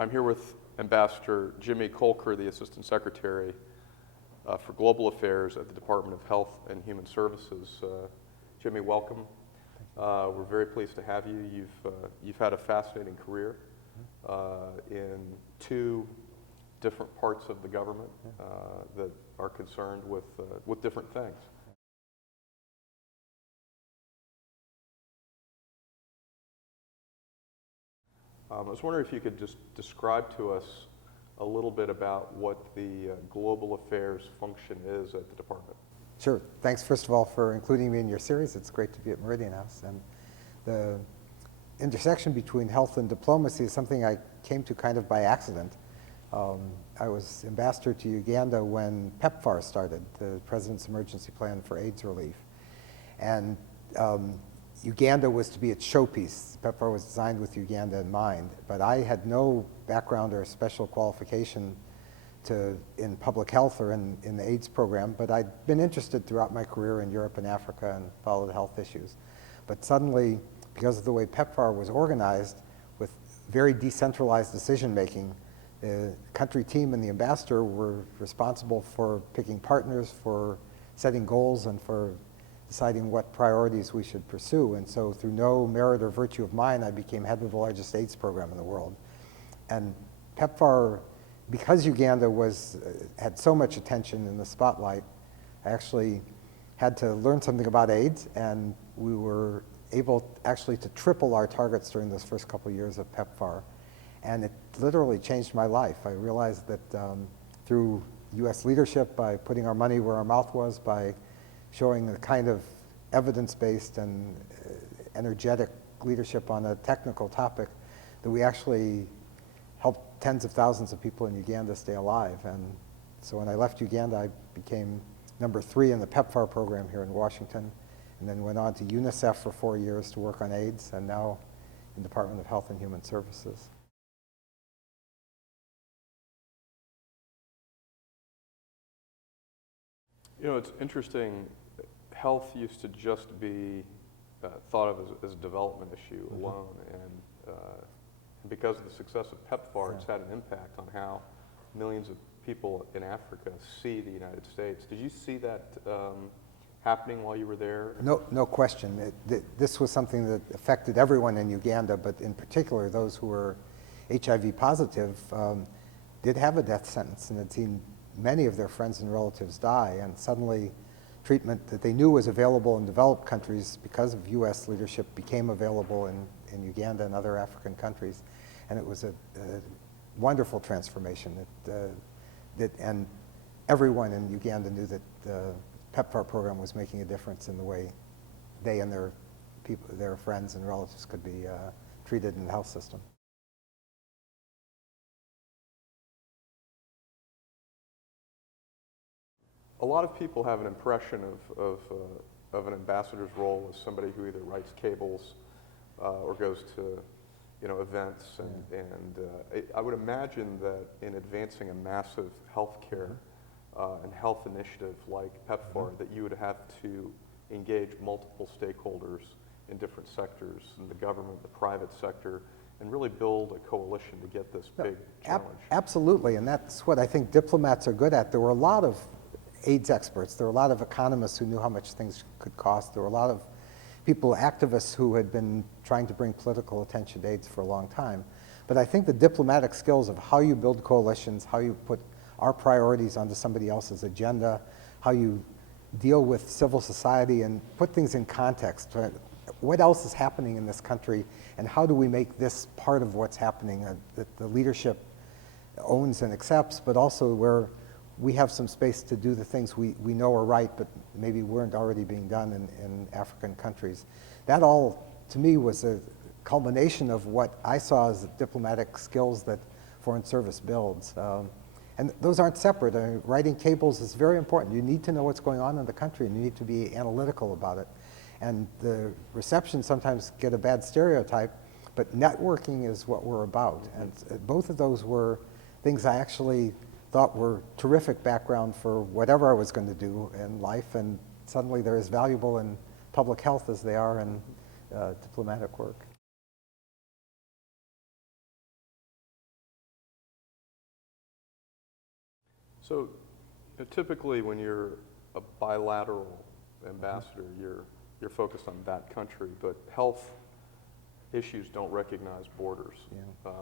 I'm here with Ambassador Jimmy Kolker, the Assistant Secretary for Global Affairs at the Department of Health and Human Services. Jimmy, welcome. We're very pleased to have you. You've had a fascinating career in two different parts of the government that are concerned with different things. I was wondering if you could just describe to us a little bit about what the global affairs function is at the department. Sure. Thanks, first of all, for including me in your series. It's great to be at Meridian House. And the intersection between health and diplomacy is something I came to kind of by accident. I was ambassador to Uganda when PEPFAR started, the President's Emergency Plan for AIDS Relief. And Uganda was to be its showpiece. PEPFAR was designed with Uganda in mind, but I had no background or special qualification in public health or in the AIDS program, but I'd been interested throughout my career in Europe and Africa and followed health issues. But suddenly, because of the way PEPFAR was organized with very decentralized decision-making, the country team and the ambassador were responsible for picking partners, for setting goals, and for deciding what priorities we should pursue. And so through no merit or virtue of mine, I became head of the largest AIDS program in the world. And PEPFAR, because Uganda had so much attention in the spotlight, I actually had to learn something about AIDS, and we were able actually to triple our targets during those first couple of years of PEPFAR. And it literally changed my life. I realized that through US leadership, by putting our money where our mouth was, by showing the kind of evidence-based and energetic leadership on a technical topic, that we actually helped tens of thousands of people in Uganda stay alive. And so when I left Uganda, I became number 3 in the PEPFAR program here in Washington, and then went on to UNICEF for 4 years to work on AIDS, and now in the Department of Health and Human Services. You know, it's interesting. Health used to just be thought of as a development issue alone, and because of the success of PEPFAR, it's had an impact on how millions of people in Africa see the United States. Did you see that happening while you were there? No question. This was something that affected everyone in Uganda, but in particular those who were HIV positive did have a death sentence and had seen many of their friends and relatives die, and suddenly treatment that they knew was available in developed countries because of US leadership became available in Uganda and other African countries. And it was a wonderful transformation. And everyone in Uganda knew that the PEPFAR program was making a difference in the way they and their friends and relatives could be treated in the health system. A lot of people have an impression of an ambassador's role as somebody who either writes cables or goes to events, and I would imagine that in advancing a massive healthcare and health initiative like PEPFAR, that you would have to engage multiple stakeholders in different sectors, in the government, the private sector, and really build a coalition to get this big challenge. Absolutely, and that's what I think diplomats are good at. There were a lot of AIDS experts. There were a lot of economists who knew how much things could cost. There were a lot of people, activists, who had been trying to bring political attention to AIDS for a long time. But I think the diplomatic skills of how you build coalitions, how you put our priorities onto somebody else's agenda, how you deal with civil society and put things in context. What else is happening in this country, and how do we make this part of what's happening that the leadership owns and accepts, but also where we have some space to do the things we know are right, but maybe weren't already being done in African countries. That all, to me, was a culmination of what I saw as the diplomatic skills that Foreign Service builds. And those aren't separate. Writing cables is very important. You need to know what's going on in the country, and you need to be analytical about it. And the receptions sometimes get a bad stereotype, but networking is what we're about. And both of those were things I actually thought were terrific background for whatever I was going to do in life, and suddenly they're as valuable in public health as they are in diplomatic work. So typically when you're a bilateral ambassador, you're focused on that country, but health issues don't recognize borders. Yeah.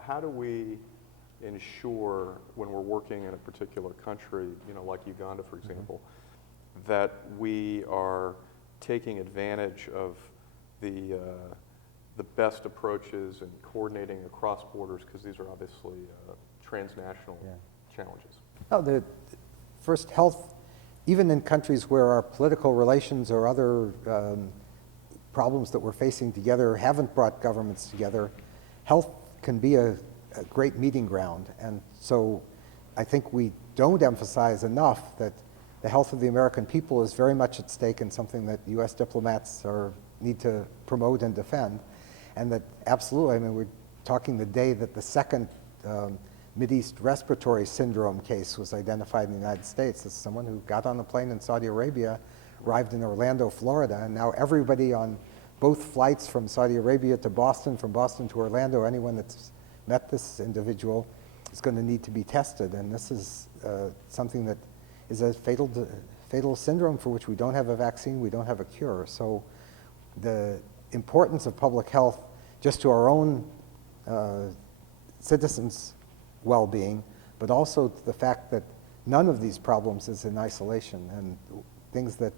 How do we ensure when we're working in a particular country, like Uganda, for example, that we are taking advantage of the best approaches and coordinating across borders, because these are obviously transnational challenges? Oh, first, health, even in countries where our political relations or other problems that we're facing together haven't brought governments together, health can be a great meeting ground. And so I think we don't emphasize enough that the health of the American people is very much at stake and something that U.S. diplomats need to promote and defend. And that absolutely, I mean, we're talking the day that the second Mideast respiratory syndrome case was identified in the United States. As someone who got on a plane in Saudi Arabia, arrived in Orlando, Florida, and now everybody on both flights from Saudi Arabia to Boston, from Boston to Orlando, anyone that's met this individual is going to need to be tested. And this is something that is a fatal syndrome for which we don't have a vaccine, we don't have a cure. So the importance of public health just to our own citizens' well-being, but also the fact that none of these problems is in isolation, and things that,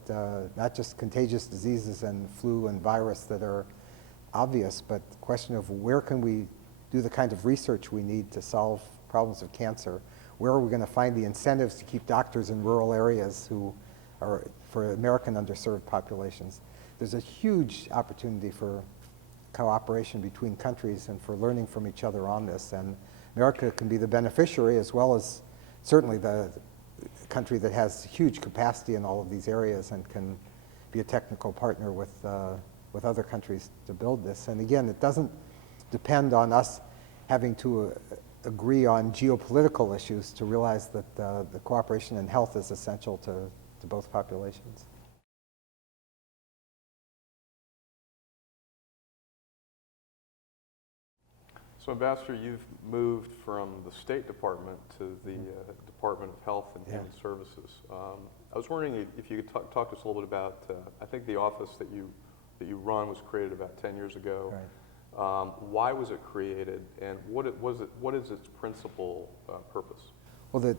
not just contagious diseases and flu and virus that are obvious, but the question of where can we do the kind of research we need to solve problems of cancer? Where are we going to find the incentives to keep doctors in rural areas who are for American underserved populations? There's a huge opportunity for cooperation between countries and for learning from each other on this. And America can be the beneficiary as well as certainly the country that has huge capacity in all of these areas and can be a technical partner with other countries to build this. And again, it doesn't depend on us having to agree on geopolitical issues to realize that the cooperation in health is essential to both populations. So, Ambassador, you've moved from the State Department to the Department of Health and Human Services. I was wondering if you could talk to us a little bit about, I think the office that you run was created about 10 years ago. Right. Why was it created, and what is its principal purpose? Well, the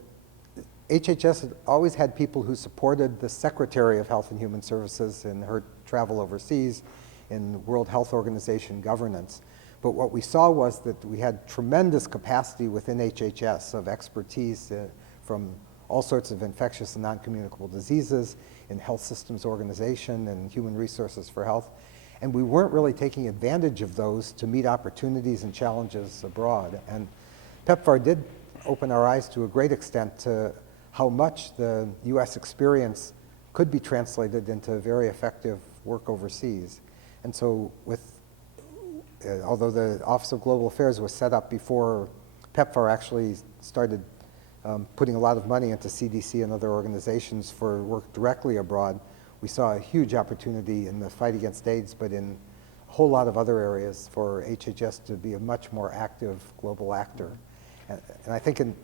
HHS had always had people who supported the Secretary of Health and Human Services in her travel overseas, in World Health Organization governance. But what we saw was that we had tremendous capacity within HHS of expertise from all sorts of infectious and non-communicable diseases in health systems organization and human resources for health. And we weren't really taking advantage of those to meet opportunities and challenges abroad. And PEPFAR did open our eyes to a great extent to how much the US experience could be translated into very effective work overseas. And so although the Office of Global Affairs was set up before PEPFAR actually started putting a lot of money into CDC and other organizations for work directly abroad, we saw a huge opportunity in the fight against AIDS, but in a whole lot of other areas for HHS to be a much more active global actor. And I think in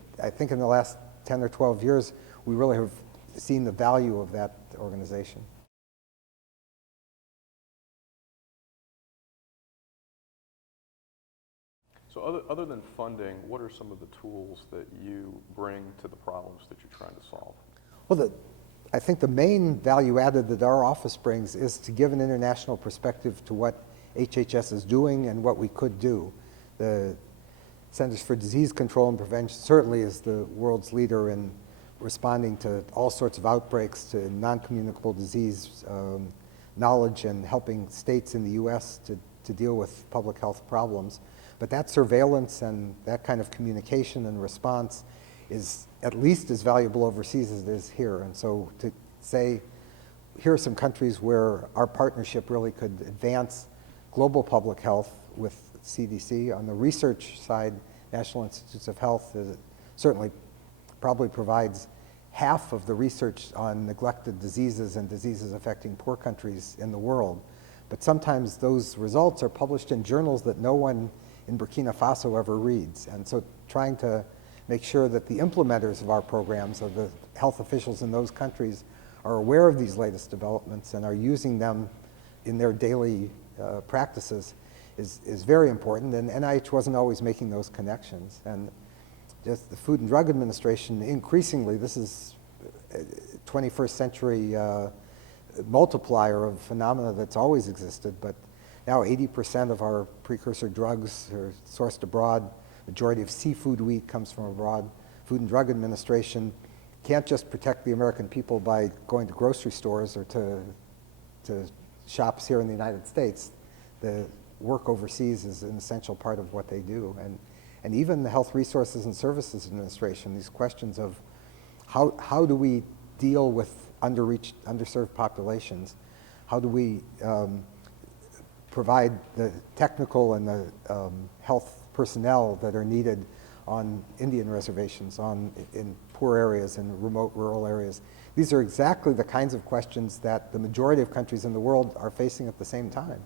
the last 10 or 12 years, we really have seen the value of that organization. So other than funding, what are some of the tools that you bring to the problems that you're trying to solve? Well, I think the main value added that our office brings is to give an international perspective to what HHS is doing and what we could do. The Centers for Disease Control and Prevention certainly is the world's leader in responding to all sorts of outbreaks, to non-communicable disease knowledge, and helping states in the US to deal with public health problems. But that surveillance and that kind of communication and response is at least as valuable overseas as it is here. And so to say, here are some countries where our partnership really could advance global public health with CDC. On the research side, National Institutes of Health certainly probably provides half of the research on neglected diseases and diseases affecting poor countries in the world. But sometimes those results are published in journals that no one in Burkina Faso ever reads. And so trying to make sure that the implementers of our programs, or the health officials in those countries, are aware of these latest developments and are using them in their daily practices is very important. And NIH wasn't always making those connections. And just the Food and Drug Administration, increasingly, this is 21st century multiplier of phenomena that's always existed, but now 80% of our precursor drugs are sourced abroad. Majority of seafood we eat comes from abroad. Food and Drug Administration can't just protect the American people by going to grocery stores or to shops here in the United States. The work overseas is an essential part of what they do. And even the Health Resources and Services Administration, these questions of how do we deal with underserved populations? How do we provide the technical and the health personnel that are needed on Indian reservations, in poor areas, in remote rural areas? These are exactly the kinds of questions that the majority of countries in the world are facing at the same time.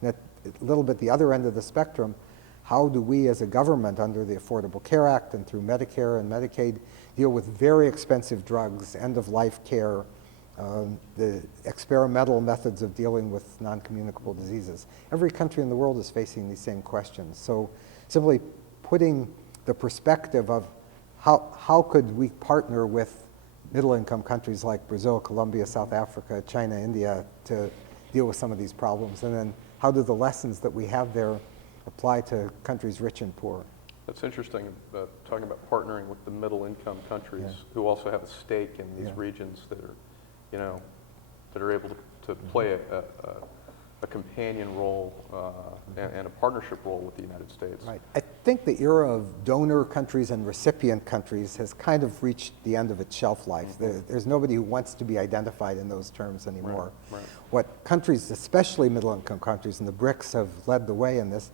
And at a little bit the other end of the spectrum, how do we as a government, under the Affordable Care Act and through Medicare and Medicaid, deal with very expensive drugs, end-of-life care, the experimental methods of dealing with non-communicable diseases? Every country in the world is facing these same questions. So simply putting the perspective of how could we partner with middle-income countries like Brazil, Colombia, South Africa, China, India, to deal with some of these problems, and then how do the lessons that we have there apply to countries rich and poor? That's interesting, talking about partnering with the middle-income countries who also have a stake in these regions that are, that are able to play a companion role and a partnership role with the United States. Right. I think the era of donor countries and recipient countries has kind of reached the end of its shelf life. There's nobody who wants to be identified in those terms anymore. Right. What countries, especially middle-income countries, and the BRICS have led the way in this,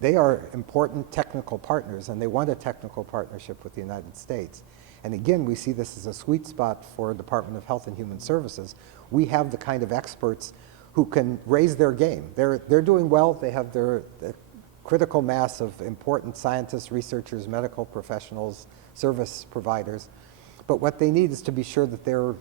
they are important technical partners, and they want a technical partnership with the United States. And again, we see this as a sweet spot for Department of Health and Human Services. We have the kind of experts who can raise their game. They're doing well. They have the critical mass of important scientists, researchers, medical professionals, service providers. But what they need is to be sure that they're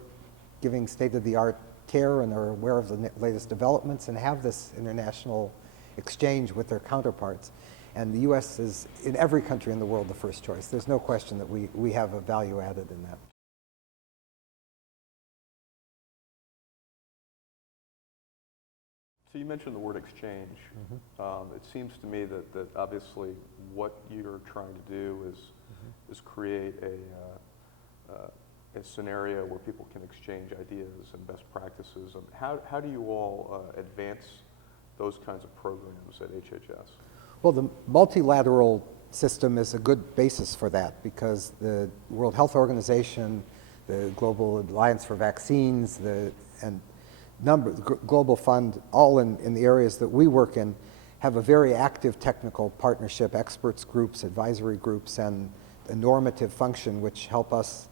giving state-of-the-art care and are aware of the latest developments and have this international exchange with their counterparts. And the U.S. is, in every country in the world, the first choice. There's no question that we have a value added in that. So you mentioned the word exchange. It seems to me that obviously what you're trying to do is create a scenario where people can exchange ideas and best practices. How do you all advance those kinds of programs at HHS? Well, the multilateral system is a good basis for that, because the World Health Organization, the Global Alliance for Vaccines, and Global Fund, all in the areas that we work in, have a very active technical partnership, experts groups, advisory groups, and a normative function which help us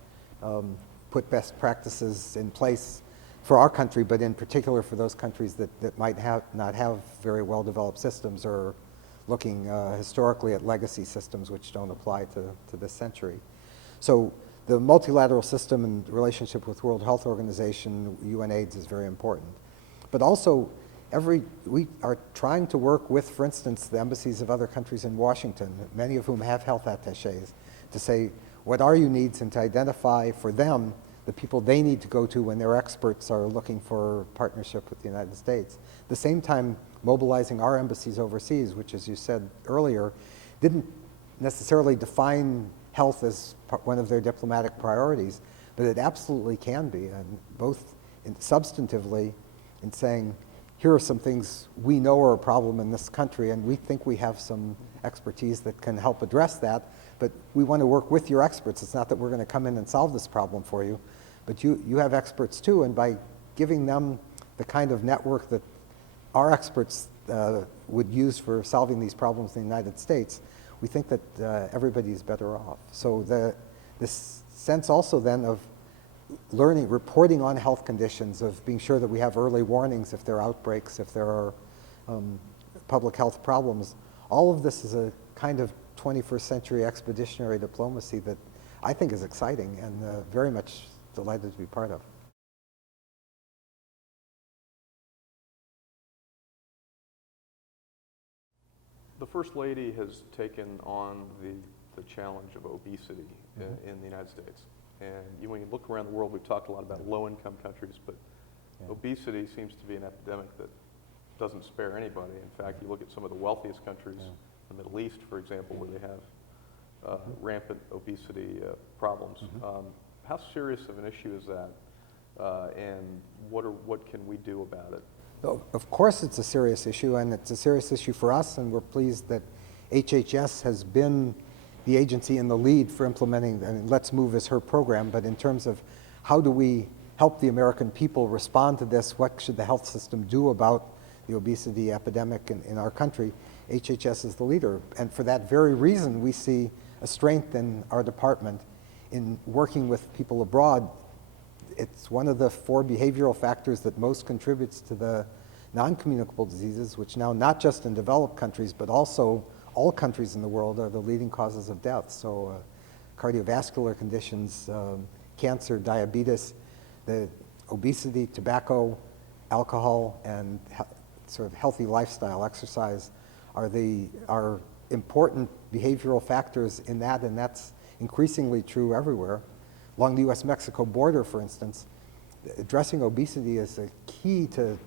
put best practices in place for our country, but in particular for those countries that might not have very well-developed systems, or looking historically at legacy systems which don't apply to this century. So the multilateral system in relationship with World Health Organization, UNAIDS, is very important. But also, we are trying to work with, for instance, the embassies of other countries in Washington, many of whom have health attaches, to say, what are your needs, and to identify for them the people they need to go to when their experts are looking for partnership with the United States. At the same time, mobilizing our embassies overseas, which, as you said earlier, didn't necessarily define health as one of their diplomatic priorities, but it absolutely can be, and both substantively in saying, here are some things we know are a problem in this country, and we think we have some expertise that can help address that, but we want to work with your experts. It's not that we're going to come in and solve this problem for you, but you have experts too, and by giving them the kind of network that our experts would use for solving these problems in the United States, we think that everybody's better off. So this sense also then of learning, reporting on health conditions, of being sure that we have early warnings if there are outbreaks, if there are public health problems, all of this is a kind of 21st century expeditionary diplomacy that I think is exciting and very much delighted to be part of. The First Lady has taken on the challenge of obesity in the United States. And when you look around the world, we've talked a lot about low-income countries, but obesity seems to be an epidemic that doesn't spare anybody. In fact, you look at some of the wealthiest countries, the Middle East, for example, where they have rampant obesity problems. How serious of an issue is that, and what can we do about it? Of course it's a serious issue, and it's a serious issue for us, and we're pleased that HHS has been the agency in the lead for implementing, and Let's Move is her program, but in terms of how do we help the American people respond to this, what should the health system do about the obesity epidemic in our country, HHS is the leader. And for that very reason, we see a strength in our department in working with people abroad. It's one of the 4 behavioral factors that most contributes to the non-communicable diseases, which now not just in developed countries, but also all countries in the world are the leading causes of death. So cardiovascular conditions, cancer, diabetes, the obesity, tobacco, alcohol, and sort of healthy lifestyle, exercise, are important behavioral factors in that, and that's increasingly true everywhere. Along the US-Mexico border, for instance, addressing obesity is a key to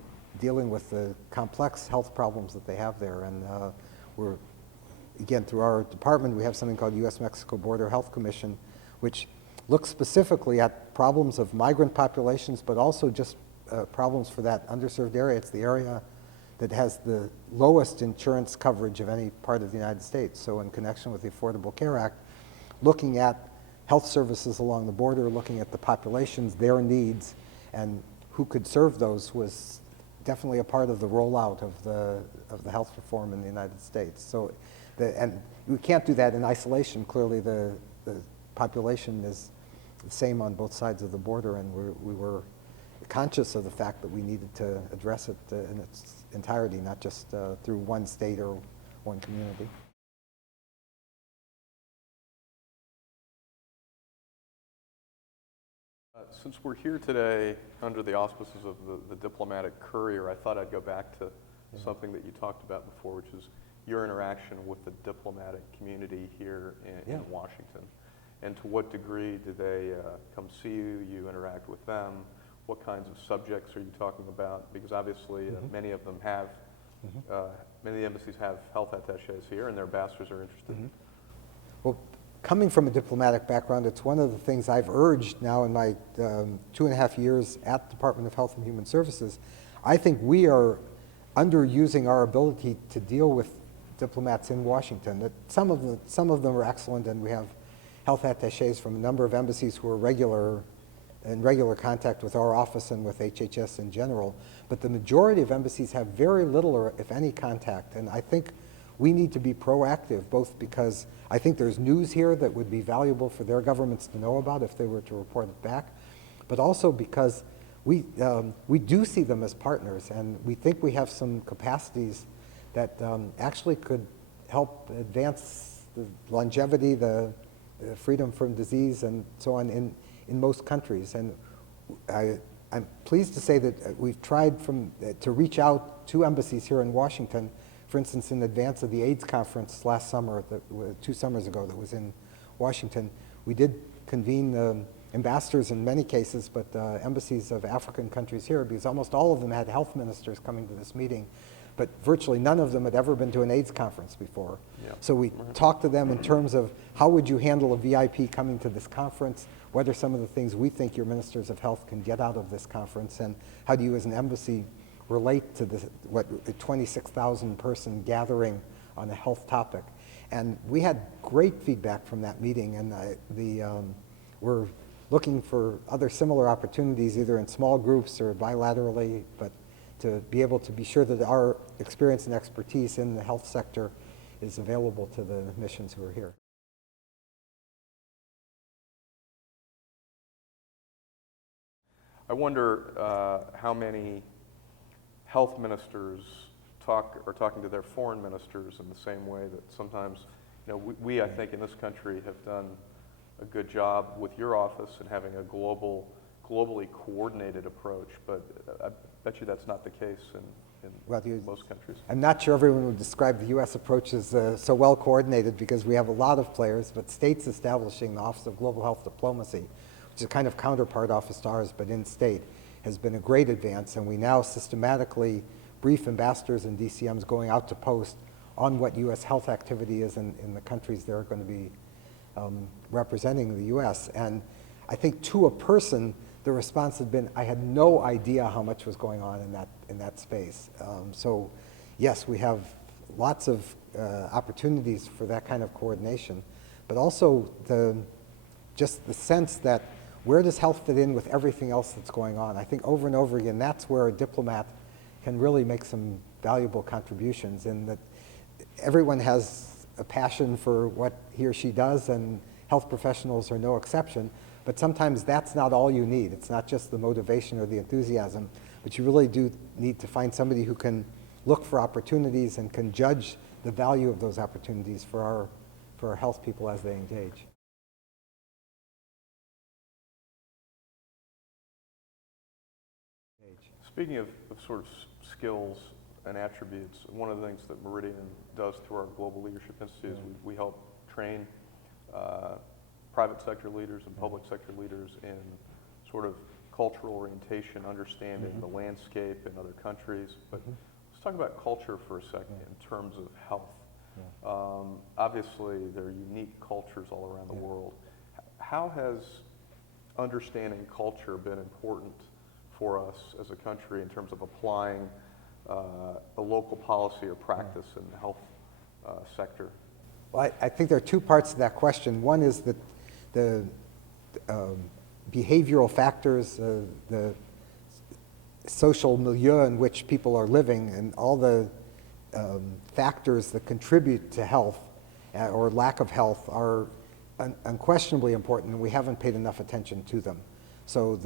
dealing with the complex health problems that they have there. And we're, again, through our department, we have something called US-Mexico Border Health Commission, which looks specifically at problems of migrant populations, but also just problems for that underserved area. It's the area that has the lowest insurance coverage of any part of the United States. So in connection with the Affordable Care Act, looking at health services along the border, looking at the populations, their needs, and who could serve those was definitely a part of the rollout of the health reform in the United States. So, and we can't do that in isolation. Clearly, the population is the same on both sides of the border, and we were conscious of the fact that we needed to address it in its entirety, not just through one state or one community. Since we're here today under the auspices of the diplomatic courier, I thought I'd go back to something that you talked about before, which is your interaction with the diplomatic community here in Washington. And to what degree do they come see you, you interact with them? What kinds of subjects are you talking about? Because obviously many of them have, many of the embassies have health attaches here, and their ambassadors are interested. Well, coming from a diplomatic background, it's one of the things I've urged now in my 2.5 years at the Department of Health and Human Services. I think we are underusing our ability to deal with diplomats in Washington. That some of them are excellent, and we have health attaches from a number of embassies who are in regular contact with our office and with HHS in general. But the majority of embassies have very little or if any contact, and I think we need to be proactive, both because I think there's news here that would be valuable for their governments to know about if they were to report it back, but also because we do see them as partners, and we think we have some capacities that actually could help advance the longevity, the freedom from disease, and so on in most countries. And I'm pleased to say that we've tried to reach out to embassies here in Washington. For instance, in advance of the AIDS conference last summer, 2 summers ago, that was in Washington, we did convene ambassadors in many cases, but embassies of African countries here, because almost all of them had health ministers coming to this meeting, but virtually none of them had ever been to an AIDS conference before. So we talked to them in terms of how would you handle a VIP coming to this conference, what are some of the things we think your ministers of health can get out of this conference, and how do you as an embassy relate to a 26,000 person gathering on a health topic. And we had great feedback from that meeting, and we're looking for other similar opportunities, either in small groups or bilaterally, but to be able to be sure that our experience and expertise in the health sector is available to the missions who are here. I wonder how many health ministers are talking to their foreign ministers in the same way that sometimes we I think in this country have done a good job with your office in having a globally coordinated approach, but I bet you that's not the case in most countries. I'm not sure everyone would describe the U.S. approach as so well coordinated, because we have a lot of players, but states establishing the Office of Global Health Diplomacy, which is a kind of counterpart office to ours, but in state, has been a great advance, and we now systematically brief ambassadors and DCMs going out to post on what U.S. health activity is in the countries they're going to be representing the U.S. And I think to a person, the response had been, I had no idea how much was going on in that space. So yes, we have lots of opportunities for that kind of coordination, but also just the sense that where does health fit in with everything else that's going on? I think over and over again, that's where a diplomat can really make some valuable contributions, in that everyone has a passion for what he or she does, and health professionals are no exception. But sometimes that's not all you need. It's not just the motivation or the enthusiasm, but you really do need to find somebody who can look for opportunities and can judge the value of those opportunities for our health people as they engage. Speaking of sort of skills and attributes, one of the things that Meridian does through our Global Leadership Institute is we help train private sector leaders and public sector leaders in sort of cultural orientation, understanding the landscape in other countries. But let's talk about culture for a second in terms of health. Obviously, there are unique cultures all around the world. How has understanding culture been important for us as a country in terms of applying a local policy or practice in the health sector? Well, I think there are two parts to that question. One is that the behavioral factors, the social milieu in which people are living, and all the factors that contribute to health or lack of health are unquestionably important, and we haven't paid enough attention to them. So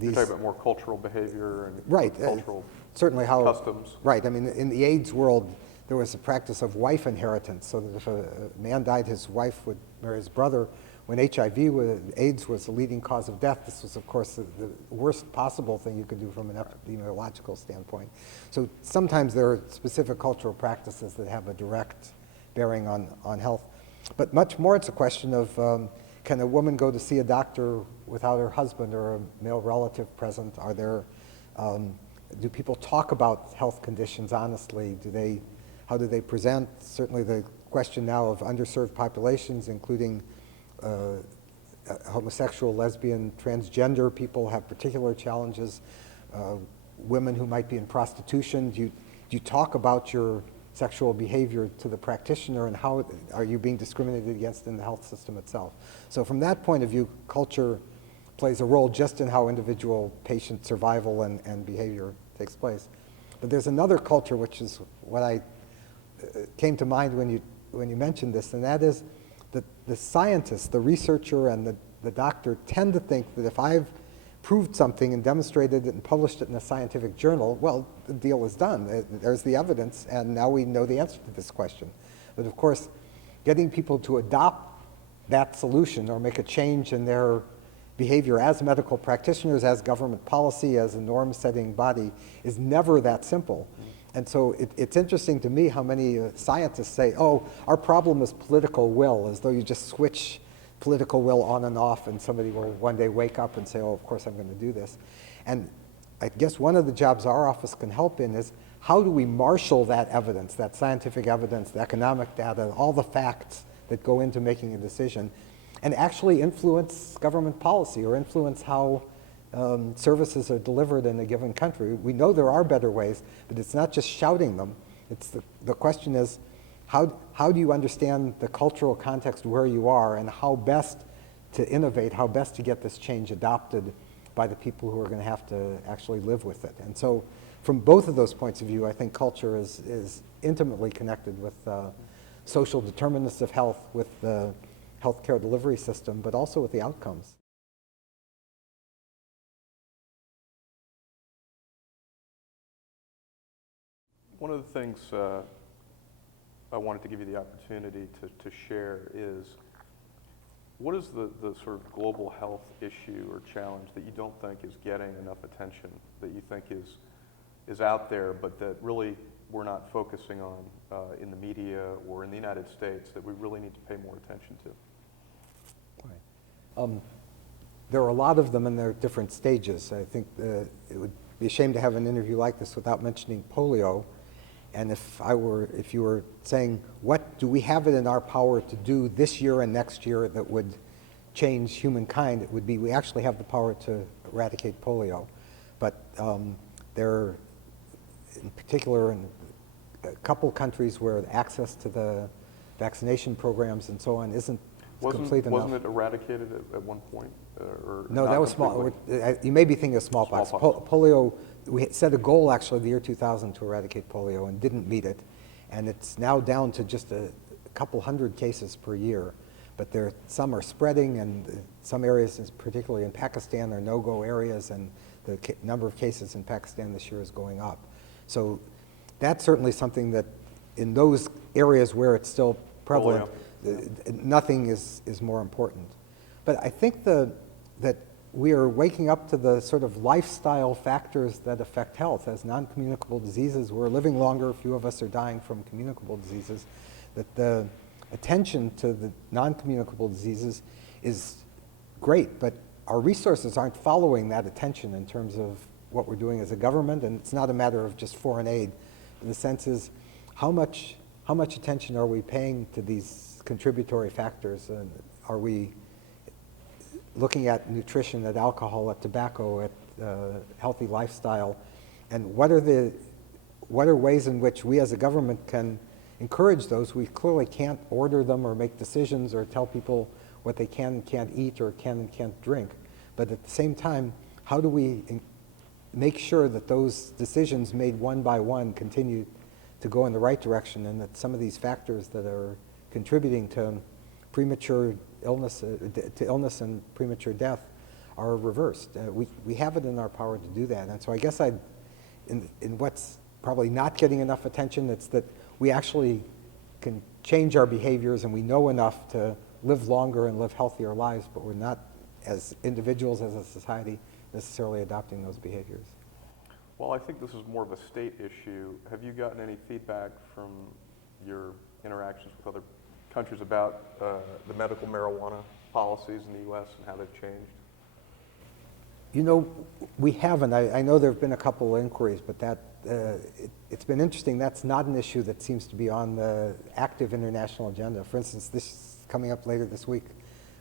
You're talking about more cultural behavior and cultural certainly customs. Right. I mean, in the AIDS world, there was a practice of wife inheritance, so that if a man died, his wife would marry his brother. When AIDS was the leading cause of death, this was, of course, the worst possible thing you could do from an epidemiological standpoint. So sometimes there are specific cultural practices that have a direct bearing on health. But much more, it's a question of can a woman go to see a doctor without her husband or a male relative present? Do people talk about health conditions honestly? How do they present? Certainly the question now of underserved populations, including homosexual, lesbian, transgender people have particular challenges. Women who might be in prostitution, do you talk about your sexual behavior to the practitioner, and how are you being discriminated against in the health system itself? So from that point of view, culture plays a role just in how individual patient survival and behavior takes place. But there's another culture, which is what I came to mind when you mentioned this, and that is that the scientist, the researcher, and the doctor tend to think that if I've proved something and demonstrated it and published it in a scientific journal, well, the deal is done. There's the evidence, and now we know the answer to this question. But of course, getting people to adopt that solution or make a change in their behavior as medical practitioners, as government policy, as a norm-setting body is never that simple. And so it's interesting to me how many scientists say, oh, our problem is political will, as though you just switch political will on and off, and somebody will one day wake up and say, oh, of course I'm going to do this. And I guess one of the jobs our office can help in is how do we marshal that evidence, that scientific evidence, the economic data, all the facts that go into making a decision, and actually influence government policy or influence how services are delivered in a given country. We know there are better ways, but it's not just shouting them. It's the question is, how do you understand the cultural context where you are, and how best to innovate, how best to get this change adopted by the people who are going to have to actually live with it. And so from both of those points of view, I think culture is intimately connected with social determinants of health, with the healthcare delivery system, but also with the outcomes. One of the things I wanted to give you the opportunity to share is, what is the sort of global health issue or challenge that you don't think is getting enough attention, that you think is out there, but that really we're not focusing on in the media or in the United States, that we really need to pay more attention to? Right. There are a lot of them, and they're different stages. I think it would be a shame to have an interview like this without mentioning polio. And if you were saying, what do we have it in our power to do this year and next year that would change humankind, it would be we actually have the power to eradicate polio. But there, in particular, in a couple countries where access to the vaccination programs and so on isn't complete enough. Wasn't it eradicated at one point? Or no, that was small. You may be thinking of smallpox. Polio, we set a goal actually the year 2000 to eradicate polio and didn't meet it. And it's now down to just a couple hundred cases per year. But some are spreading, and some areas, particularly in Pakistan, are no-go areas, and the number of cases in Pakistan this year is going up. So that's certainly something that in those areas where it's still prevalent, nothing is more important. But I think that we are waking up to the sort of lifestyle factors that affect health. As non-communicable diseases, we're living longer, few of us are dying from communicable diseases, that the attention to the non-communicable diseases is great, but our resources aren't following that attention in terms of what we're doing as a government, and it's not a matter of just foreign aid. In the sense is, how much attention are we paying to these contributory factors, and are we looking at nutrition, at alcohol, at tobacco, at healthy lifestyle, and what are ways in which we as a government can encourage those? We clearly can't order them or make decisions or tell people what they can and can't eat or can and can't drink. But at the same time, how do we make sure that those decisions made one by one continue to go in the right direction, and that some of these factors that are contributing to premature illness, and premature death are reversed? We have it in our power to do that. And so I guess in what's probably not getting enough attention, it's that we actually can change our behaviors, and we know enough to live longer and live healthier lives, but we're not, as individuals, as a society, necessarily adopting those behaviors. Well, I think this is more of a state issue. Have you gotten any feedback from your interactions with other countries about the medical marijuana policies in the U.S. and how they've changed? You know, we haven't. I know there have been a couple of inquiries, but it's been interesting. That's not an issue that seems to be on the active international agenda. For instance, this coming up later this week,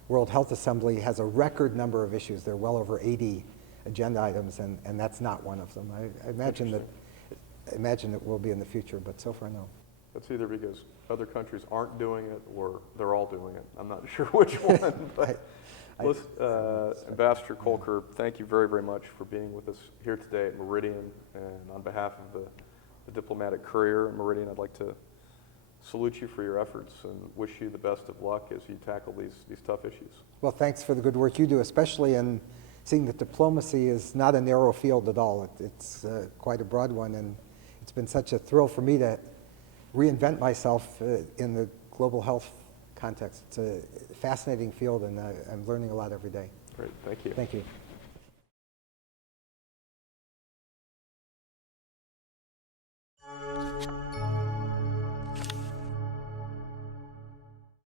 World Health Assembly has a record number of issues. There are well over 80 agenda items, and that's not one of them. I imagine it will be in the future, but so far, no. That's either because other countries aren't doing it or they're all doing it. I'm not sure which one. But Ambassador Kolker, thank you very, very much for being with us here today at Meridian. And on behalf of the diplomatic career at Meridian, I'd like to salute you for your efforts and wish you the best of luck as you tackle these tough issues. Well, thanks for the good work you do, especially in seeing that diplomacy is not a narrow field at all. It's quite a broad one, and it's been such a thrill for me to reinvent myself in the global health context. It's a fascinating field, and I'm learning a lot every day. Great, thank you. Thank you.